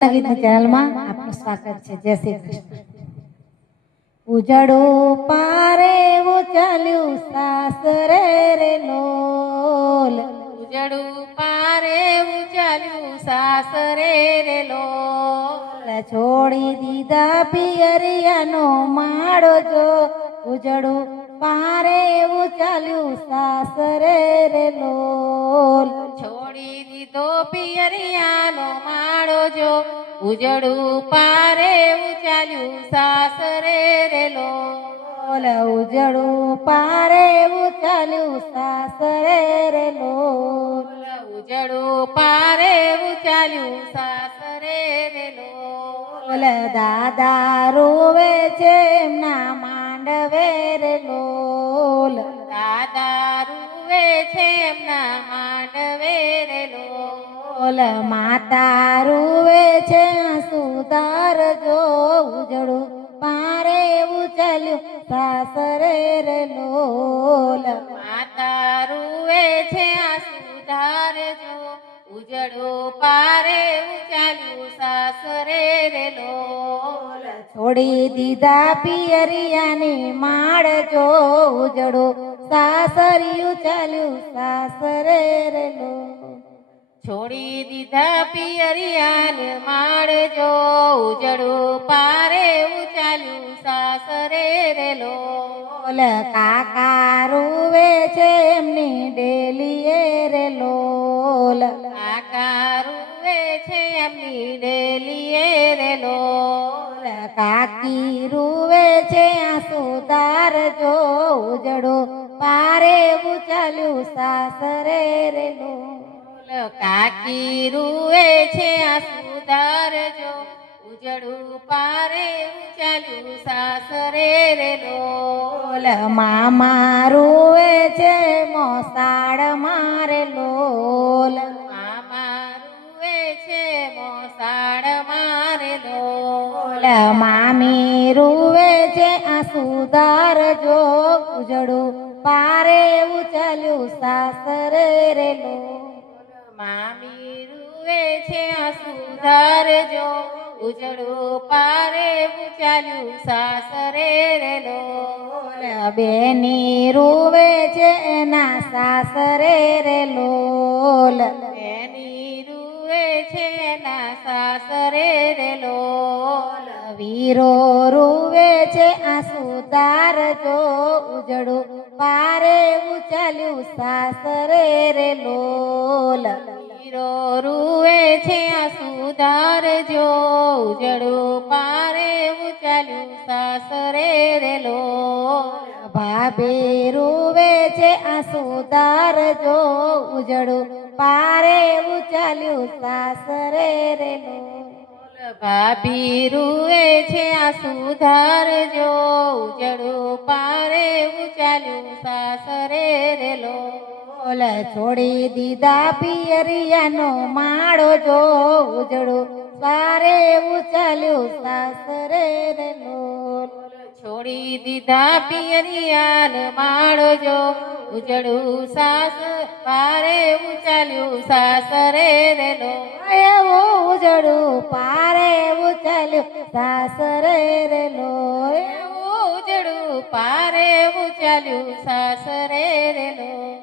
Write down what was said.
ગીતની ચેનલમાં આપનું સ્વાગત છે. જય શ્રી કૃષ્ણ. ઉજળું પારે ઉચાલ્યું સાસરે રે લોલ, ઉજળું પારે ઉચાલ્યું સાસરે રે લોલ, છોડી દીધા પિયરિયાનો માળો જો. ઉજળું પારે ઉચાલ્યું સાસરે રે લોલ, છોડી દીધો પિયરિયાનો માળો જો. ઉજળું પારે ઉચાલ્યું સાસરે રે લોલ, ઉજળું પારે ઉચાલ્યું સાસરે રે લોલ, ઉજળું પારે ઉચાલ્યું સાસરે રે લોલ, દાદા રોવે છે એમના માંડવે રે લોલ, દાદા રૂવે છે એમના માંડવે રે લોલ, માતા રૂવે છે સુધાર જો. ઉજળું પારે ઉચાલ્યું સાસરે રે લોલ, માતા રૂવે છે સુધારજો. ઉજળું પારે ઉચાલ્યું સાસરે રે લોલ, છોડી દીધા પિયરિયાની માળ જો. ઉજળું સાસરિયું ચાલ્યું સાસરે રે લોલ, છોડી દીધા પિયરિયાને માળજો. ઉજળું પારે ઉચાલ્યું સાસરે રે લોલ, કાકા રૂવે છે એમની ડેલીએ રે લોલ, કાકા રૂવે છે એમની ડેલીએ રે લોલ, કાકી રૂવે છે આ સુધાર જો. ઉજળું પારે ઉચાલ્યું સાસરે રે લોલ, કાકી રૂવે છે આ સુધારજો. ઉજળું પારે ઉચાલ્યું સાસરે રે લોલ, મામા રૂવે છે મોસાળ મારે લોલ, મામા રૂવે છે મોસાળ મારે લોલ, મામી રૂવે છે આ સુધાર જો. ઉજળું પારે ઉચાલ્યું સાસરે રે લોલ, મામી રૂવે છે આ સુધારજો. ઉજળું પારે ઉચાલ્યું સાસરે રે લોલ, બેની રૂવે છે એના સાસરે રે લોલ, બેની રૂવે છે એના સાસરે રે લોલ, વીરો રૂવે છે આ સુધાર જો. ઉજળું પારે ઉચાલ્યું સાસરે રે લોલ, વીરો રૂવે છે આ સુધારજો. ઉજળું પારે ઉચાલ્યું સાસરે રે લોલ, ભાભી રૂવે છે આ સુધાર જો. ઉજળું પારે ઉચાલ્યું સાસરે રે લોલ, ભાભી રૂવે છે આ સુધારજો. ઉજળું પારે ઉચાલ્યું સાસરે રે લોલ, છોડી દીધા પિયરિયાનો માળો જો. ઉજળું પારે ઉચાલ્યું સાસરે રે લોલ, છોડી દીધા પિયરિયાન માળજો. ઉજળું પારે ઉચાલ્યું સાસરે રે લોલ, એવું ઉજળું પારે ઉચાલ્યું સાસરે રે લોલ, ઉજળું પારે ઉચાલ્યું સાસરે રે લોલ.